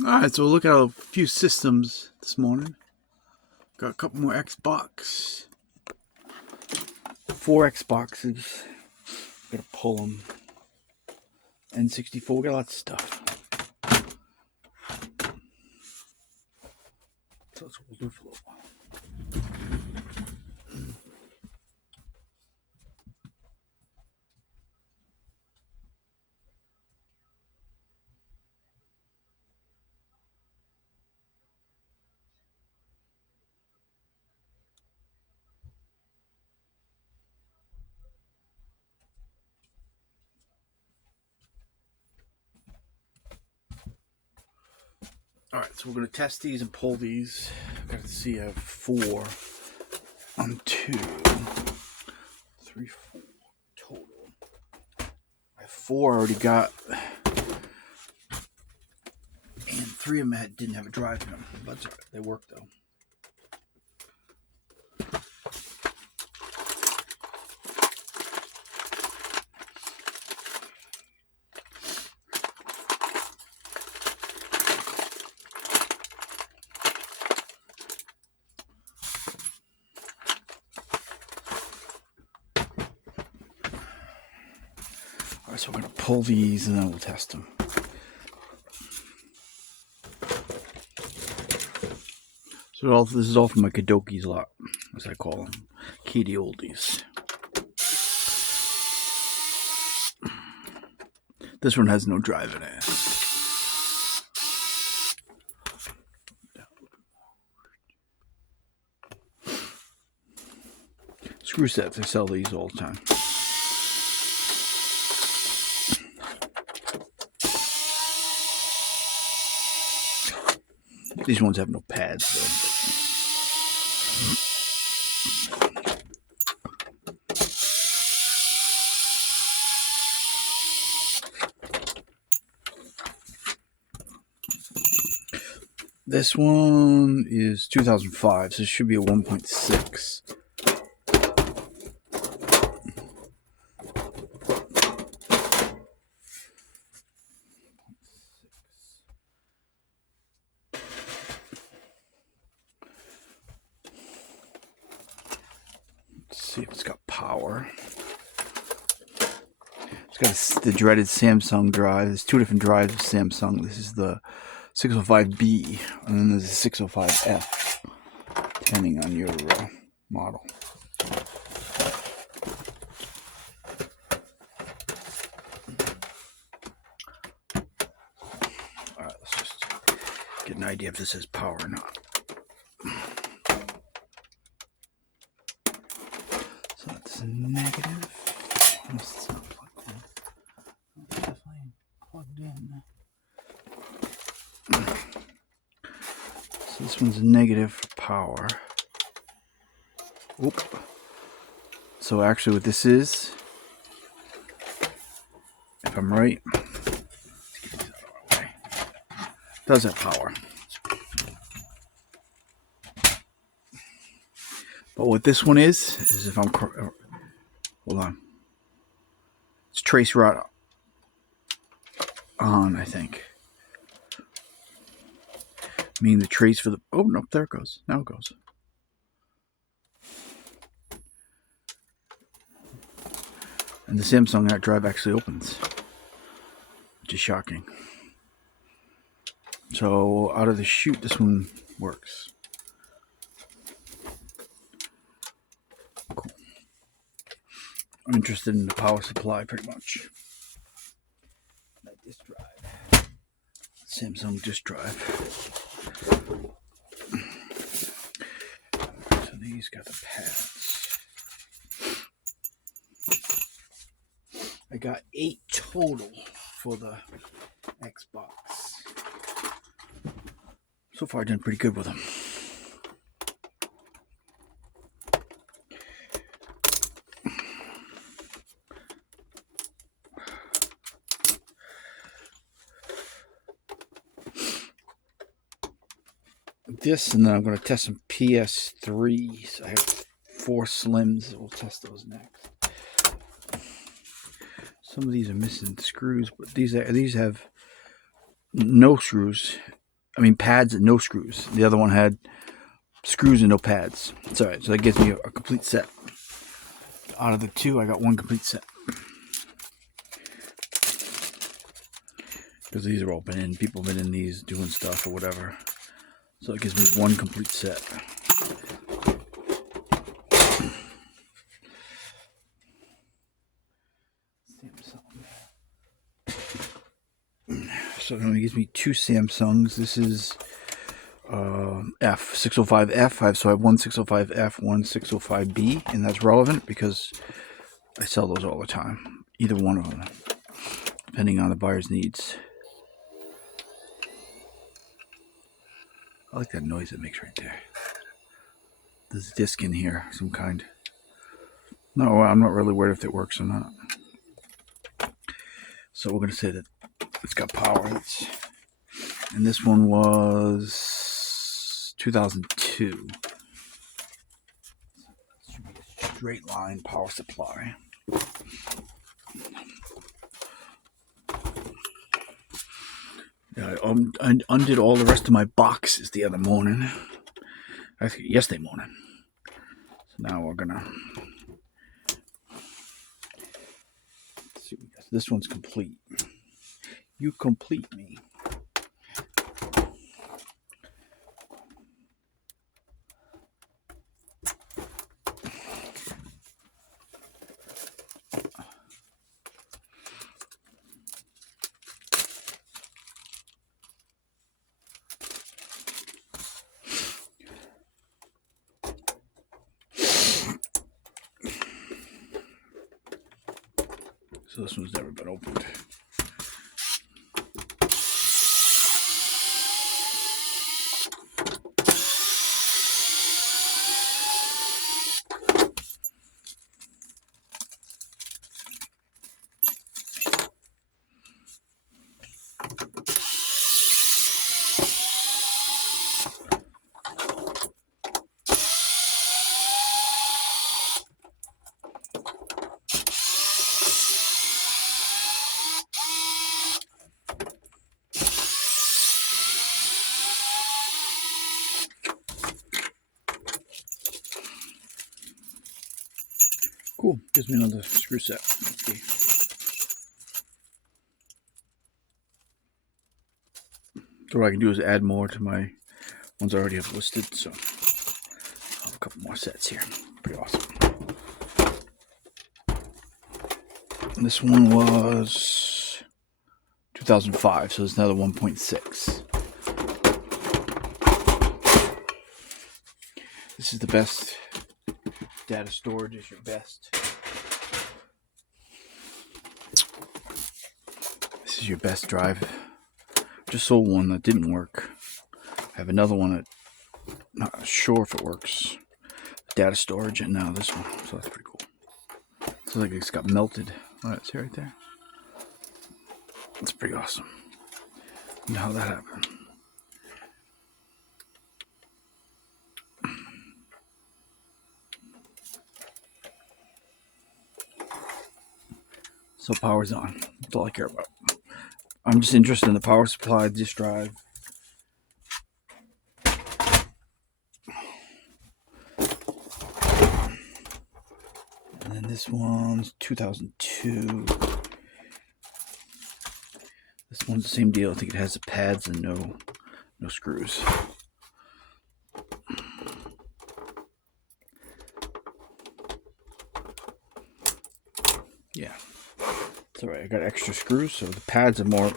Alright, so we'll look at a few systems this morning. Got a couple more Xbox. 4 Xboxes. Gotta pull them. N64, got lots of stuff. So that's what we'll do for a little while. Alright, so we're going to test these and pull these. I got to see I have 4 on 2. 3, 4 total. I have 4 I already got. And 3 of them didn't have a drive in them. That's alright, they work though. Alright, so we're going to pull these and then we'll test them. So this is all from my Kadoki's lot, as I call them. Katie oldies. This one has no drive in it. Screw sets, they sell these all the time. These ones have no pads though. This one is 2005, so it should be a 1.6. See if it's got power. It's got the dreaded Samsung drive. There's 2 different drives of Samsung. This is the 605B, and then there's a 605F, depending on your model. Alright, let's just get an idea if this has power or not. So that's negative. It's not plugged in. It's definitely plugged in. So this one's a negative for power. Oop. So actually what this is, if I'm right, let's get these out of our way, does have power. But what this one is if I'm, hold on, it's trace rod on, I think. Meaning the trace for the, oh no, there it goes, now it goes. And the Samsung that drive actually opens, which is shocking. So out of the chute, this one works. Cool. I'm interested in the power supply pretty much. Like this drive, Samsung disk drive. So these got the pads. I got 8 total for the Xbox. So far, I've done pretty good with them. This, and then I'm going to test some PS3s. I have 4 Slims. We'll test those next. Some of these are missing screws, but these have no screws I mean pads and no screws. The other one had screws and no pads. It's alright, so that gives me a complete set. Out of the two, I got one complete set. Because these are all been in, people have been in these doing stuff or whatever. So it gives me one complete set. So it only gives me two Samsungs. This is F, 605F. So I have one 605F, one 605B, and that's relevant because I sell those all the time. Either one of them, depending on the buyer's needs. I like that noise it makes right there. There's a disc in here, some kind. No, I'm not really worried if it works or not. So we're going to say that it's got power. And this one was 2002. Should be a straight line power supply. Yeah, I undid all the rest of my boxes the other morning. Actually, yesterday morning. So now we're gonna see. This one's complete. You complete me. So this one's never been opened. Cool. Gives me another screw set. Okay. So what I can do is add more to my ones I already have listed. So I'll have a couple more sets here. Pretty awesome. And this one was 2005, so it's another 1.6. This is the best. Data storage is your best. This is your best drive. Just sold one that didn't work. I have another one that not sure if it works. Data storage, and now this one. So that's pretty cool. Looks like it's got melted. Oh, that's right there. That's pretty awesome. You know how that happened. So power's on. That's all I care about. I'm just interested in the power supply, disk drive. And then this one's 2002. This one's the same deal. I think it has the pads and no screws. Yeah. It's alright, I got extra screws, so the pads are more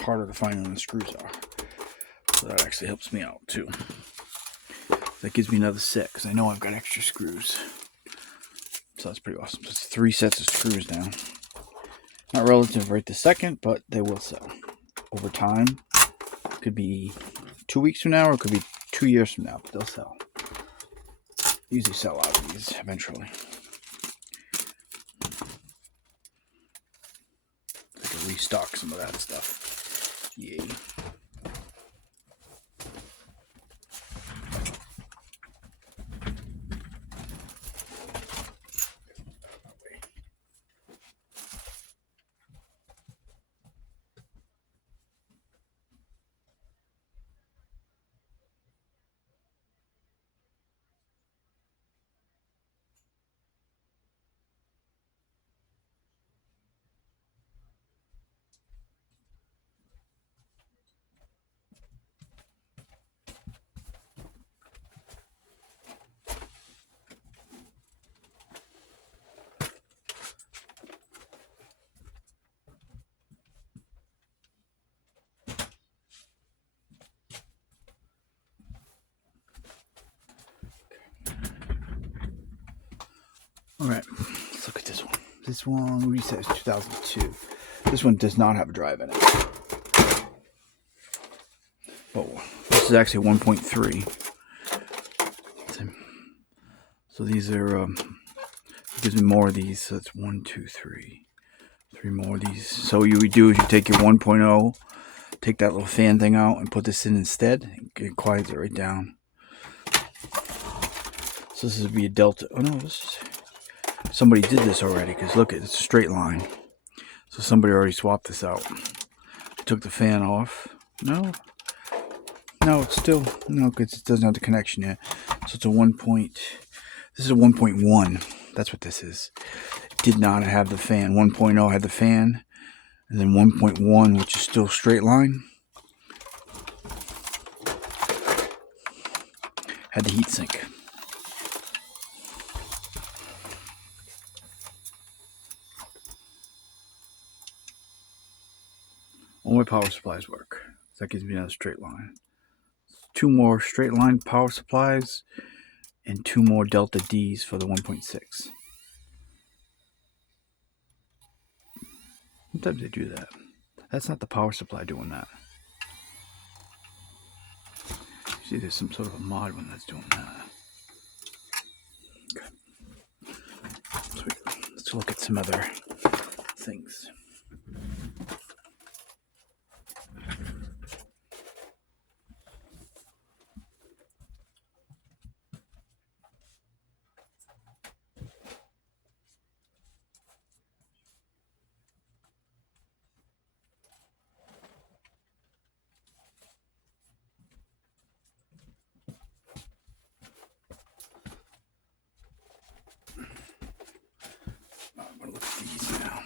harder to find than the screws are. So that actually helps me out too. That gives me another set, because I know I've got extra screws. So that's pretty awesome. So it's 3 sets of screws now. Not relative right this second, but they will sell. Over time. It could be 2 weeks from now, or it could be 2 years from now, but they'll sell. Usually sell out of these eventually. Restock some of that stuff. Yay. Alright, let's look at this one. This one resets 2002. This one does not have a drive in it. Oh, this is actually 1.3. So these are, it gives me more of these. So it's 1, 2, 3. 3 more of these. So what you would do is you take your 1.0, take that little fan thing out and put this in instead. It quiets it right down. So this would be a delta. Oh no, this is, somebody did this already, because look, it's a straight line. So somebody already swapped this out. Took the fan off. No, it's still, no, because it doesn't have the connection yet. So it's a 1. This is a 1.1. That's what this is. It did not have the fan. 1.0 had the fan, and then 1.1, which is still straight line, had the heat sink. Only power supplies work. So that gives me another straight line. 2 more straight line power supplies and 2 more delta Ds for the 1.6. Sometimes they do that. That's not the power supply doing that. See, there's some sort of a mod one that's doing that. Okay. So let's look at some other things. I'm going to look at these now.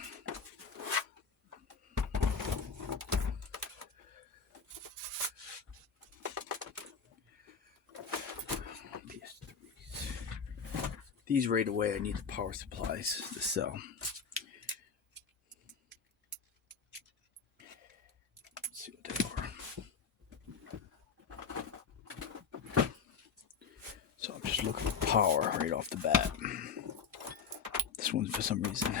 PS3s. These right away, I need the power supplies to sell. Let's see what they are. So I'm just looking for power right off the bat. This one, for some reason,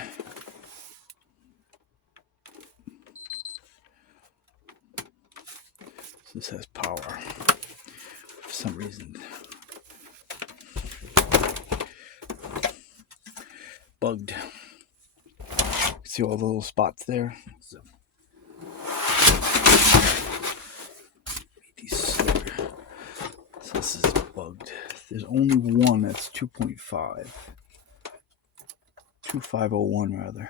so this has power. For some reason, bugged. See all the little spots there? So this is bugged. There's only one that's 2.5. 2501 rather.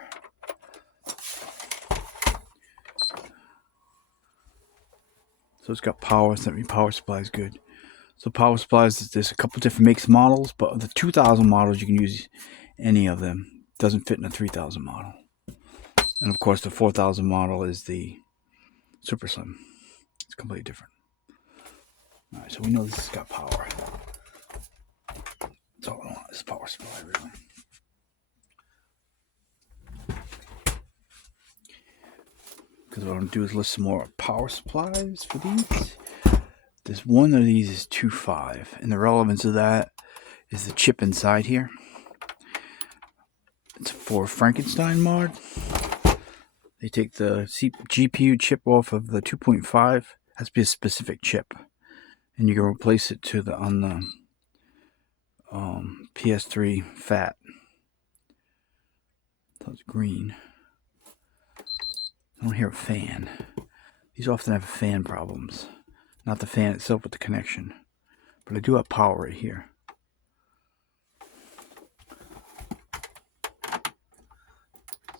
So it's got power. Sent me power supplies. Good. So power supplies, there's a couple different makes models, but the 2000 models you can use any of them. Doesn't fit in a 3000 model. And of course the 4000 model is the super slim. It's completely different. Alright, so we know this has got power. That's all I want is power supply, really. Because what I'm going to do is list some more power supplies for these. This one of these is 2.5, and the relevance of that is the chip inside here. It's for Frankenstein mod. They take the GPU chip off of the 2.5. Has to be a specific chip, and you can replace it to the on the PS3 fat. So it's green. I don't hear a fan. These often have fan problems. Not the fan itself, but the connection. But I do have power right here.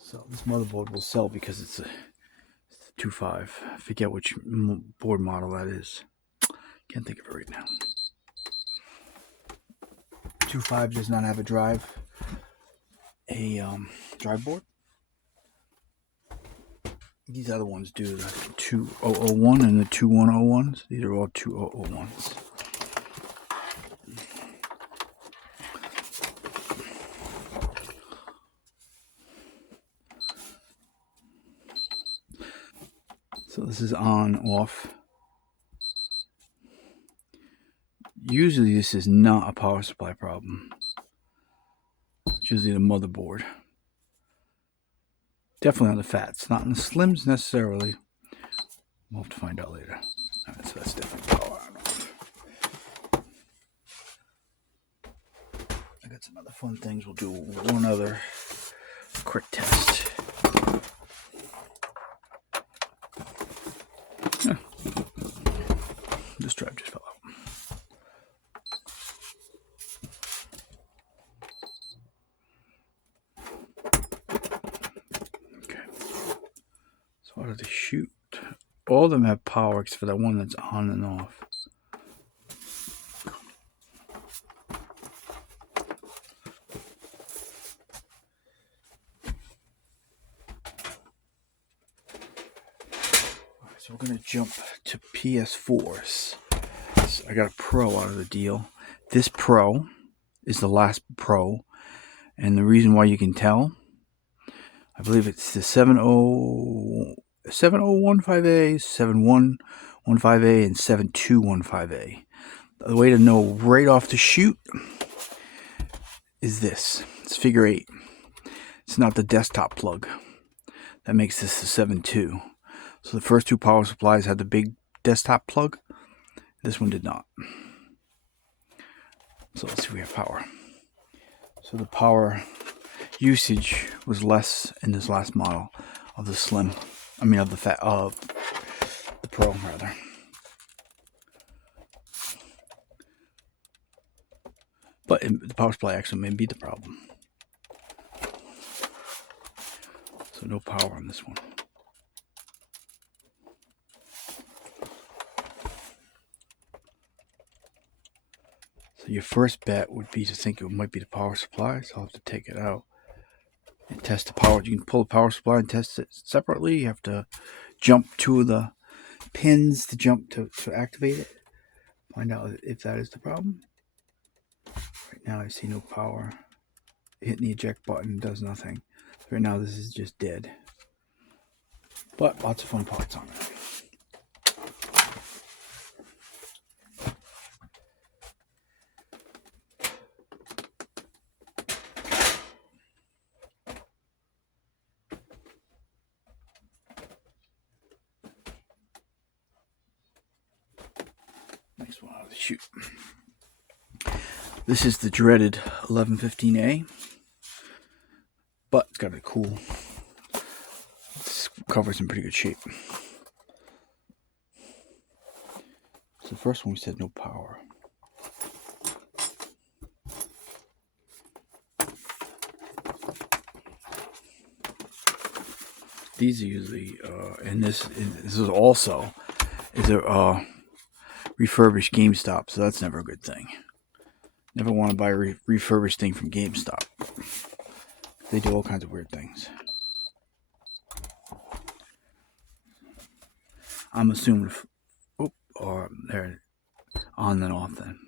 So this motherboard will sell because it's a 2.5. I forget which board model that is. Can't think of it right now. 2.5 does not have a drive. Drive board. These other ones do, the 2001 and the 2101s. These are all 2001s. So this is on, off. Usually this is not a power supply problem. It's usually the motherboard. Definitely on the fats, not on the slims necessarily. We'll have to find out later. Alright, so that's definitely power on off. I got some other fun things. We'll do one other quick test. This drive just fell out. Okay. So how do they shoot? All of them have power except for that one that's on and off. So we're going to jump to PS4s. So I got a Pro out of the deal. This Pro is the last Pro. And the reason why you can tell, I believe it's the 7015A, 7115A, and 7215A. The way to know right off the chute is this. It's figure 8. It's not the desktop plug. That makes this the 7.2. So the first two power supplies had the big desktop plug. This one did not. So let's see if we have power. So the power usage was less in this last model of the Slim. I mean of the the Pro rather. But the power supply actually may be the problem. So no power on this one. So your first bet would be to think it might be the power supply. So I'll have to take it out and test the power. You can pull the power supply and test it separately. You have to jump two of the pins to activate it. Find out if that is the problem. Right now I see no power. Hitting the eject button does nothing. Right now this is just dead. But lots of fun parts on it. Next one out of the chute. This is the dreaded 1115A, but it's got a cool. This cover's in pretty good shape. So the first one we said no power. These are usually, and this is also a refurbished GameStop, so that's never a good thing. Never want to buy a refurbished thing from GameStop. They do all kinds of weird things. I'm assuming, or they're on and off then.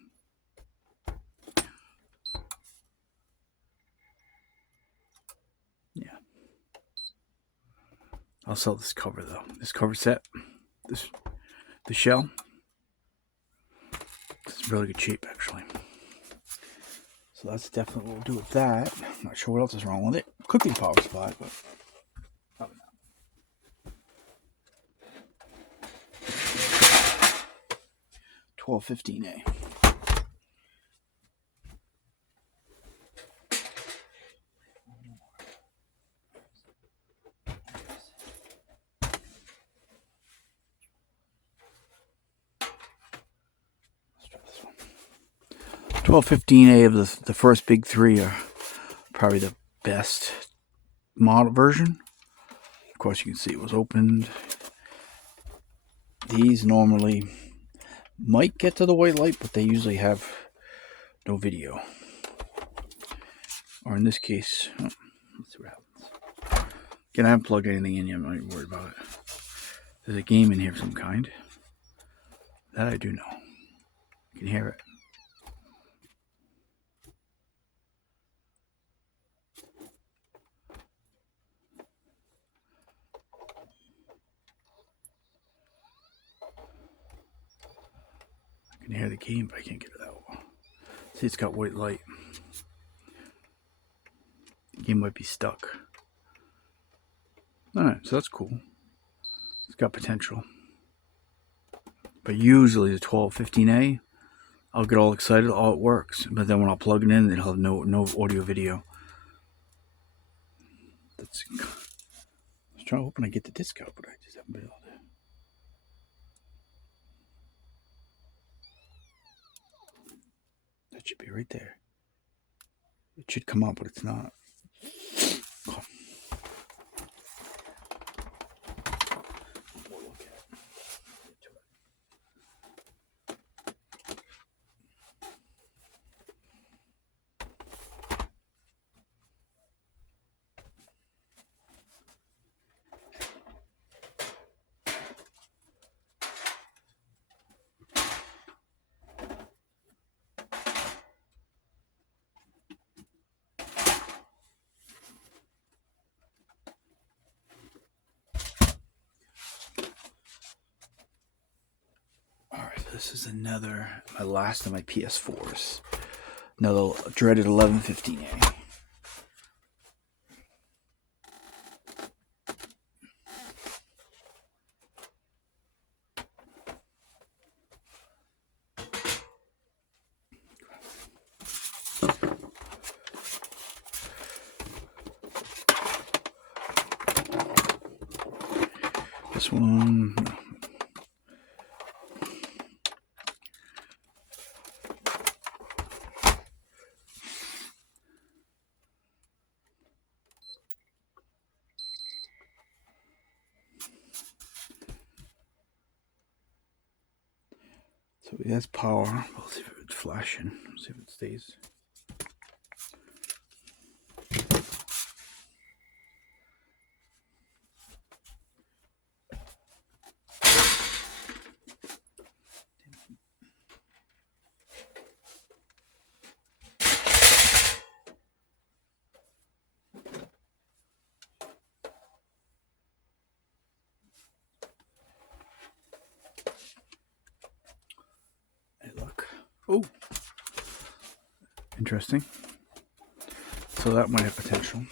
Yeah. I'll sell this cover though. This cover set, the shell. It's really good shape actually. So that's definitely what we'll do with that. I'm not sure what else is wrong with it. Could be power supply, but probably not. 1215A. Let's try this one. 1215A of the first big three are probably the best model version. Of course, you can see it was opened. These normally might get to the white light, but they usually have no video. Or in this case, let's see what happens. Again, I haven't plugged anything in yet. I'm not even worried about it. There's a game in here of some kind. That I do know. You can hear it. I can hear the game, but I can't get it out. See, it's got white light. Game might be stuck. Alright, so that's cool. It's got potential. But usually the 1215A, I'll get all excited, oh it works. But then when I'll plug it in, it'll have no audio video. I was trying to hoping I get the disc out, but I just haven't been able to. That should be right there. It should come out, but it's not. Oh. We'll look at it. This is my last of my PS4s. Another dreaded 1115A. This one. So it has power. We'll see if it's flashing. We'll see if it stays. Oh, interesting. So that might have potential.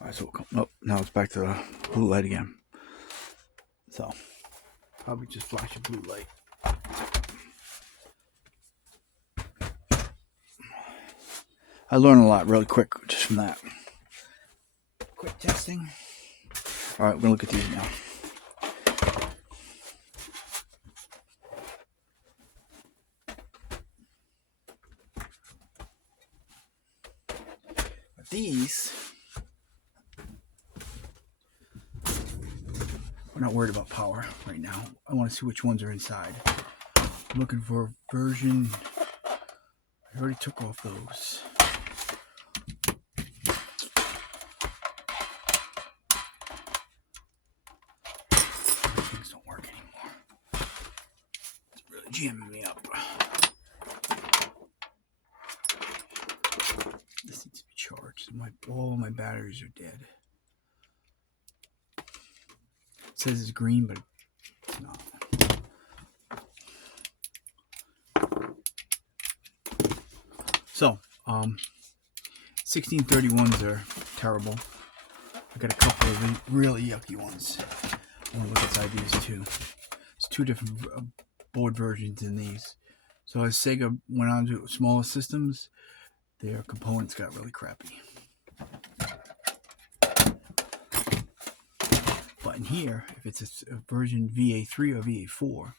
All right, so we'll come, oh, now it's back to the blue light again. So probably just flash a blue light. I learned a lot really quick just from that. Quick testing. All right, we're gonna look at these now. These, we're not worried about power right now. I want to see which ones are inside. I'm looking for a version. I already took off those. Things don't work anymore. It's really jamming me up. This needs to be charged. All my batteries are dead. It says it's green, but it's not. So, 1631s are terrible. I got a couple of really yucky ones. I want to look inside these too. There's two different board versions in these. So as Sega went on to smaller systems, their components got really crappy. But in here, if it's a version VA3 or VA4,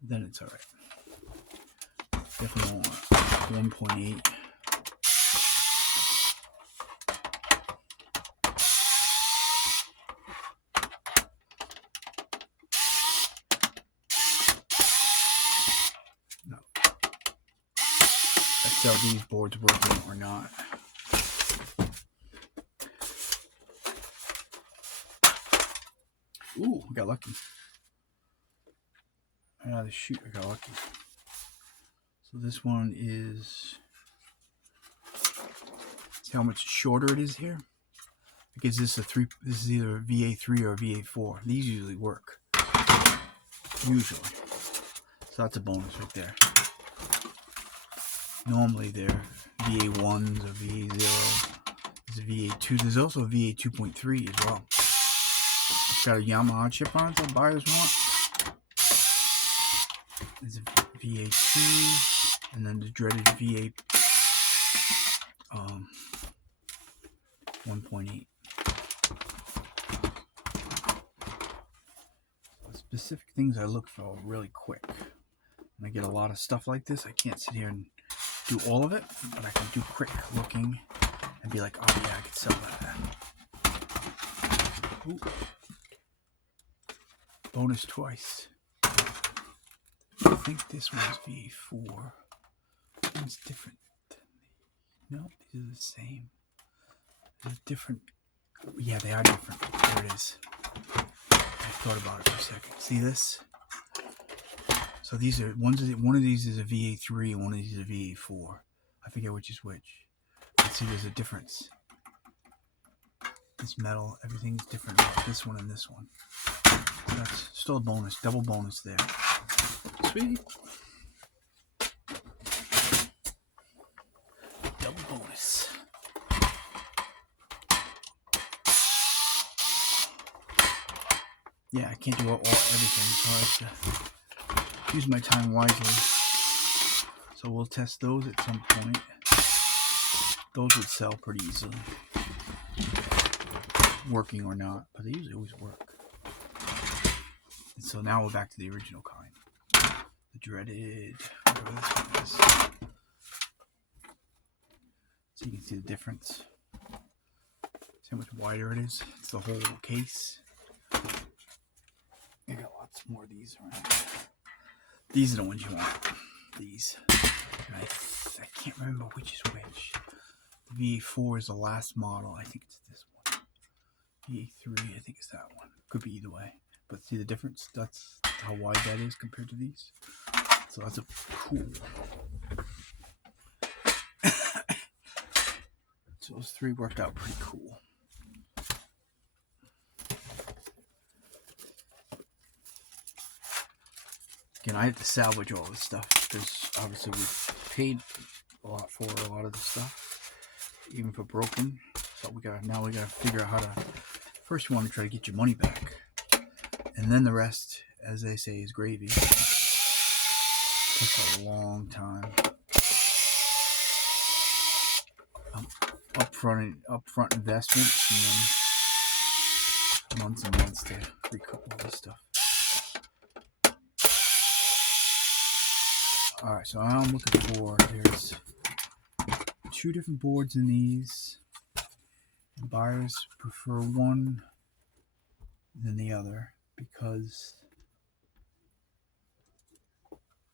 then it's alright. Definitely want 1.8. No. That's how these boards working or not. Ooh, I got lucky. Shoot, I got lucky. So this one is See how much shorter it is here? It gives this a 3. This is either a VA3 or a VA4. These usually work. Usually. So that's a bonus right there. Normally they're VA1s or VA0s. There's a VA2. There's also a VA 2.3 as well. It's got a Yamaha chip on it that buyers want. There's a VA2, and then the dreaded VA 1.8. Specific things I look for really quick. When I get a lot of stuff like this, I can't sit here and do all of it, but I can do quick looking and be like, oh yeah, I could sell that. Ooh. Bonus twice. I think this one's VA4. One's different. No, these are the same. They're different. Yeah, they are different. There it is. I thought about it for a second. See this? So these are one of these is a VA3 and one of these is a VA4. I forget which is which. But see, there's a difference. This metal, everything's different about this one and this one. So that's still a bonus, double bonus there. Sweet. Double bonus. Yeah, I can't do everything, so I have to use my time wisely. So we'll test those at some point. Those would sell pretty easily, working or not, but they usually always work. And so now we're back to the original kind, the dreaded, whatever this one is. So you can see the difference. See how much wider it is? It's the whole case. I got lots more of these around. These are the ones you want. These. And I can't remember which is which. The VA4 is the last model. I think it's this one. VA3, I think it's that one. Could be either way. But see the difference? That's how wide that is compared to these. So that's a cool. So those three worked out pretty cool. Again, I have to salvage all this stuff because obviously we paid a lot for a lot of this stuff, even for broken. So we gotta figure out how to. First, you want to try to get your money back, and then the rest, as they say, is gravy. Takes a long time. Upfront investments, and then months and months to recoup all this stuff. Alright, so I'm looking for, there's 2 different boards in these. Buyers prefer one than the other because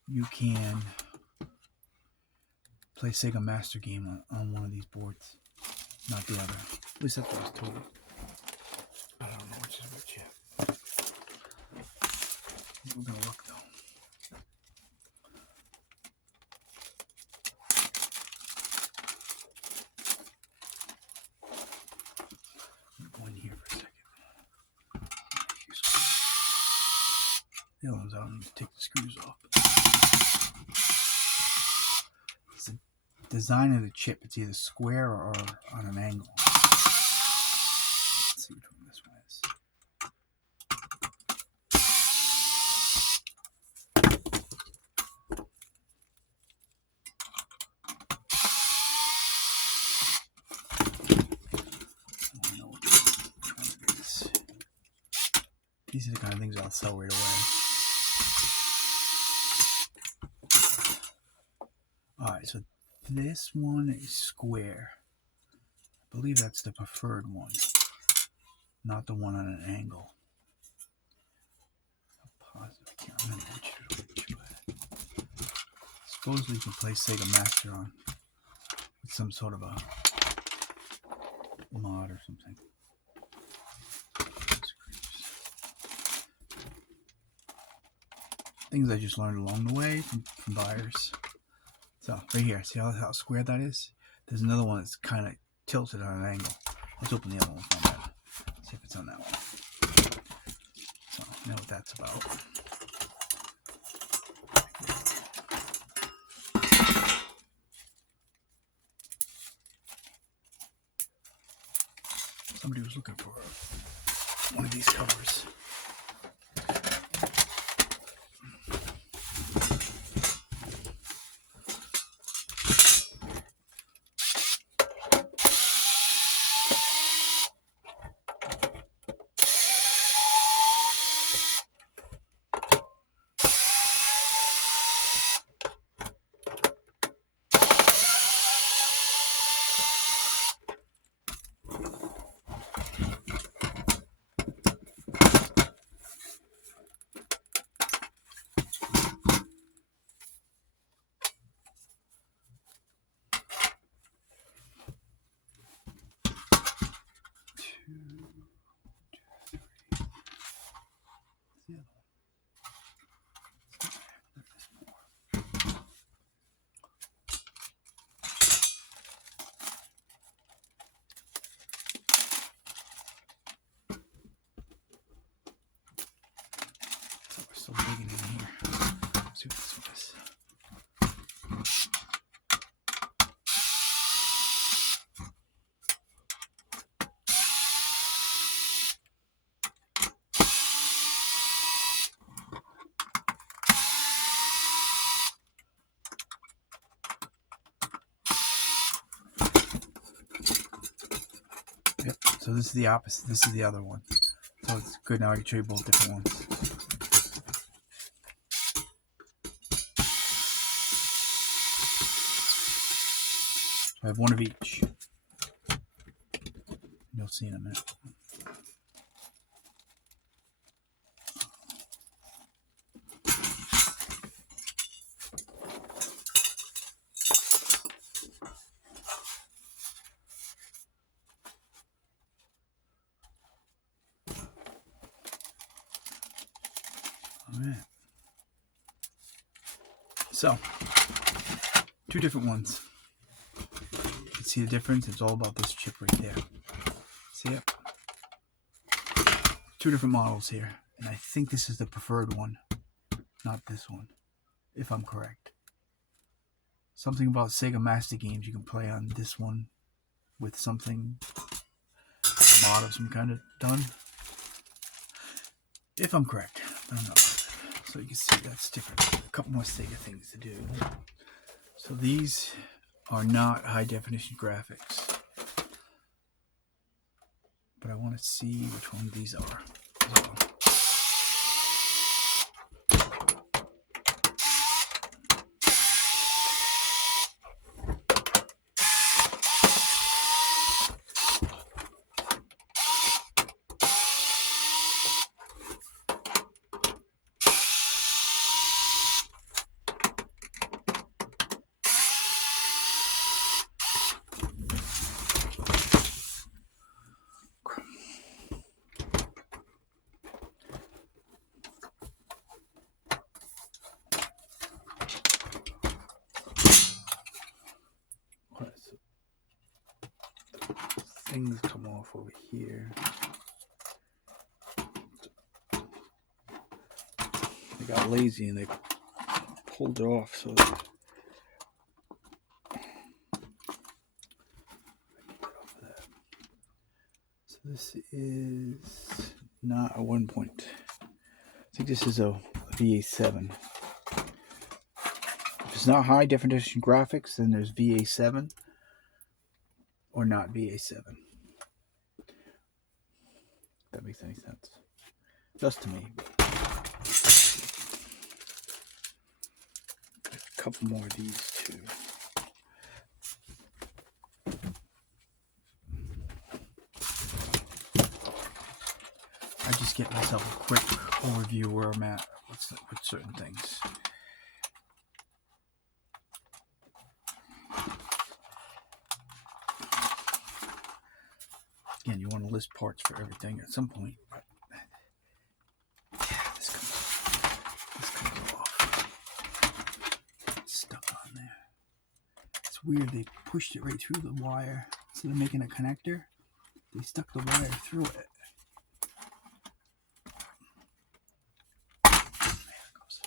you can play SEGA Master Game on one of these boards, not the other. At least that's what I was told. I don't know which is which yet. We're gonna look though. Go in here for a second. The other ones I don't need to take the screws off. It's the design of the chip. It's either square or on an angle. Let's see which one this one is. These are the kind of things I'll sell right away. Alright, so this one is square. I believe that's the preferred one, not the one on an angle. I'm positive, I can't remember which but supposedly you can play SEGA Master on with some sort of a mod or something. Things I just learned along the way from buyers. So right here, see how square that is? There's another one that's kind of tilted on an angle. Let's open the other one. See if it's on that one. So I know what that's about. Somebody was looking for one of these covers. Still digging in here. Let's see what this one is. Yep. So this is the opposite. This is the other one. So it's good. Now I can show you both different ones. I have one of each. You'll see in a minute. All right. So, two different ones. See the difference? It's all about this chip right there. See it? Two different models here. And I think this is the preferred one, not this one, if I'm correct. Something about Sega Master Games you can play on this one with something, a mod of some kind of done. If I'm correct. I don't know. So you can see that's different. A couple more Sega things to do. So these are not high definition graphics, but I want to see which one these are. Things come off over here. They got lazy and they pulled it off, so this is not a 1 point. I think this is a VA7. If it's not high definition graphics, then there's VA7 or not VA7. If that makes any sense. Just to me. A couple more of these too. I just get myself a quick overview where I'm at with certain things. Again, you want to list parts for everything at some point. But yeah, this comes off. It's stuck on there. It's weird. They pushed it right through the wire. instead of making a connector, they stuck the wire through it. There it goes.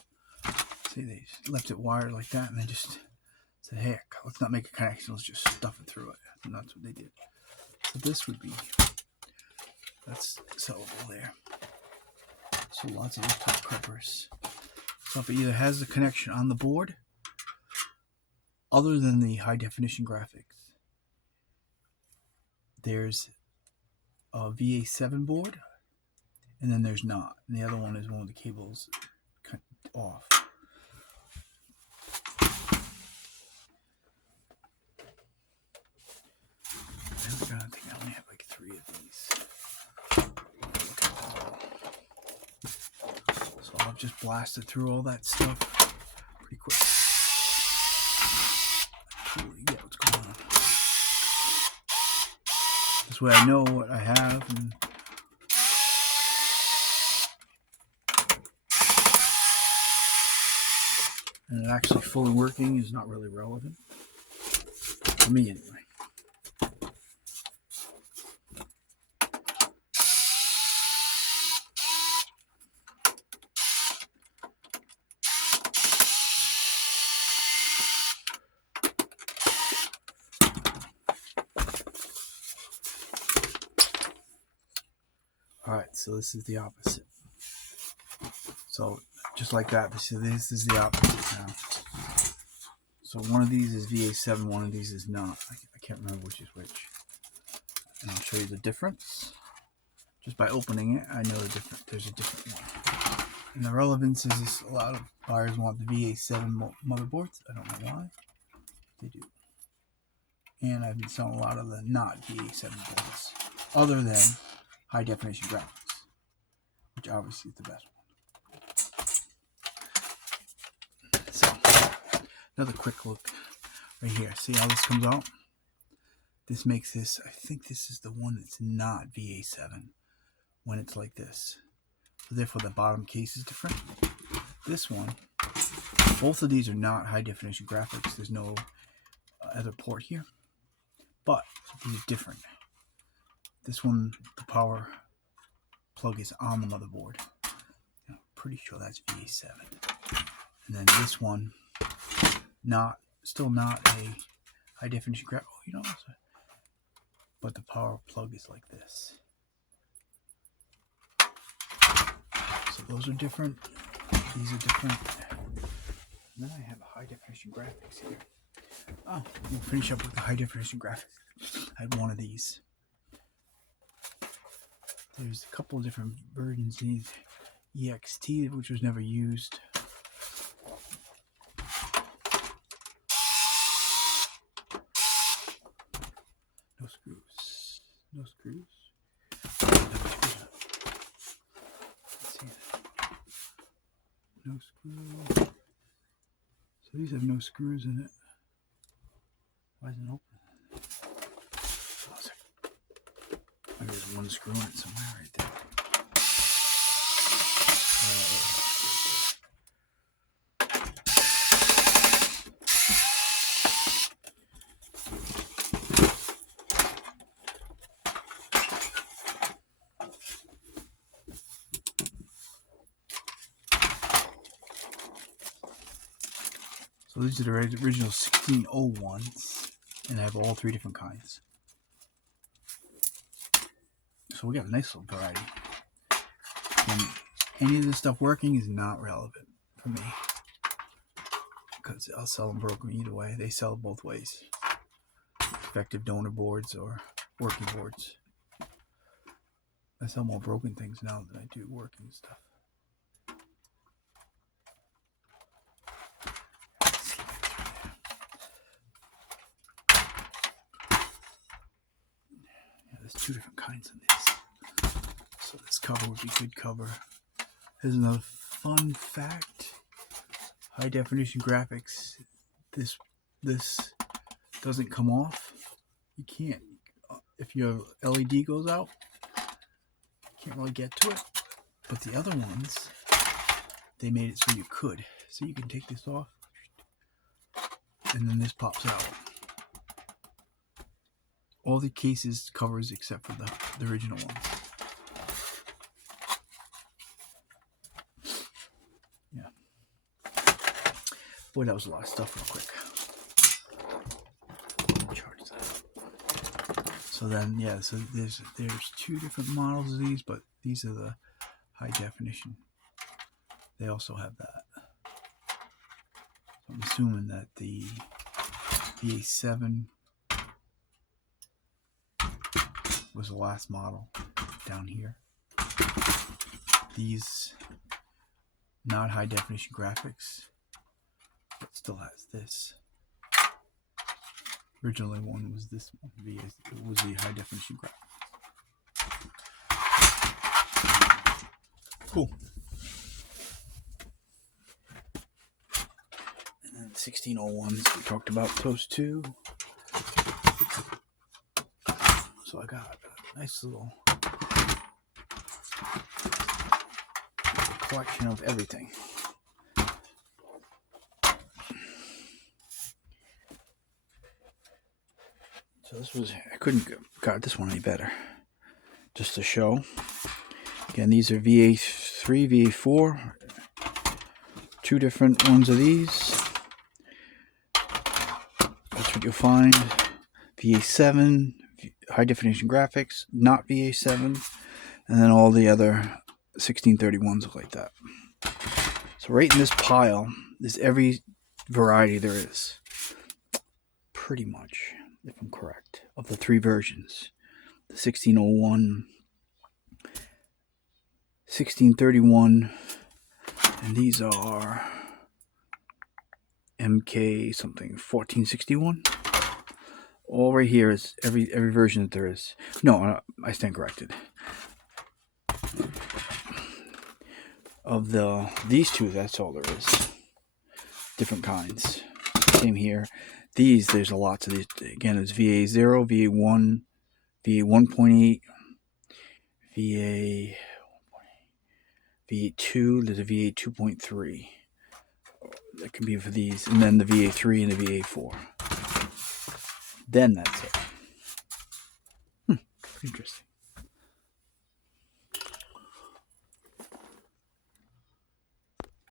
See, they left it wired like that, and they just said, "Heck, let's not make a connection. Let's just stuff it through it." And that's what they did. So this would be, that's sellable there. So lots of these top covers. So if it either has the connection on the board, other than the high definition graphics, there's a VA7 board, and then there's not. And the other one is one with the cables cut off. I think I only have like 3 of these. So I'll just blast it through all that stuff pretty quick. Totally get what's going on. This way I know what I have. And it actually fully working is not really relevant. For me anyway. Alright, so this is the opposite. So just like that, this is the opposite now. So one of these is VA7, one of these is not. I can't remember which is which. And I'll show you the difference. Just by opening it, I know there's a different one. And the relevance is this, a lot of buyers want the VA7 motherboards. I don't know why. They do. And I've been selling a lot of the not VA7 boards. Other than high definition graphics, which obviously is the best one. So, another quick look right here. See how this comes out? This makes this, I think this is the one that's not VA7 when it's like this. So therefore the bottom case is different. This one, both of these are not high definition graphics. There's no other port here, but these are different. This one, the power plug is on the motherboard. I'm pretty sure that's VA7. And then this one, still not a high definition graphic. Oh, you know, but the power plug is like this. So those are different. These are different. And then I have a high definition graphics here. Oh, we'll finish up with the high definition graphics. I have one of these. There's a couple of different versions. These EXT, which was never used. No screws. No screws. Let's see. No screws. So these have no screws in it. Why isn't it open? There's one screw in it somewhere right there. So these are the original 1601s, and I have all 3 different kinds. So we got a nice little variety. And any of this stuff working is not relevant for me, because I'll sell them broken either way. They sell both ways. Effective donor boards or working boards. I sell more broken things now than I do working stuff. Yeah, there's 2 different kinds of these. So this cover would be good cover. Here's another fun fact. High definition graphics. This doesn't come off. You can't, if your LED goes out, you can't really get to it. But the other ones, they made it so you could. So you can take this off, and then this pops out. all the cases covers except for the original ones. Yeah. Boy, that was a lot of stuff real quick. Charge that. So then, yeah, so there's 2 different models of these, but these are the high definition. They also have that. So I'm assuming that the VA7 was the last model down here. These not high definition graphics, but still has this. Originally one was this one. It was the high definition graphics. Cool. And then 1601s, we talked about those 2. So I got a nice little collection of everything. So this was, I couldn't got this one any better. Just to show. Again, these are VA3, VA4. 2 different ones of these. That's what you'll find. VA7, high definition graphics, not VA7. And then all the other 1631s look like that. So right in this pile is every variety there is. Pretty much, if I'm correct, of the 3 versions. The 1601, 1631, and these are MK something 1461. All right here is every version that there is. No, I stand corrected. Of these 2, that's all there is. Different kinds. Same here. These, there's a lot of these. Again, it's VA0, VA1, VA1.8, VA2, there's a VA2.3. That can be for these. And then the VA3 and the VA4. Then that's it. Interesting.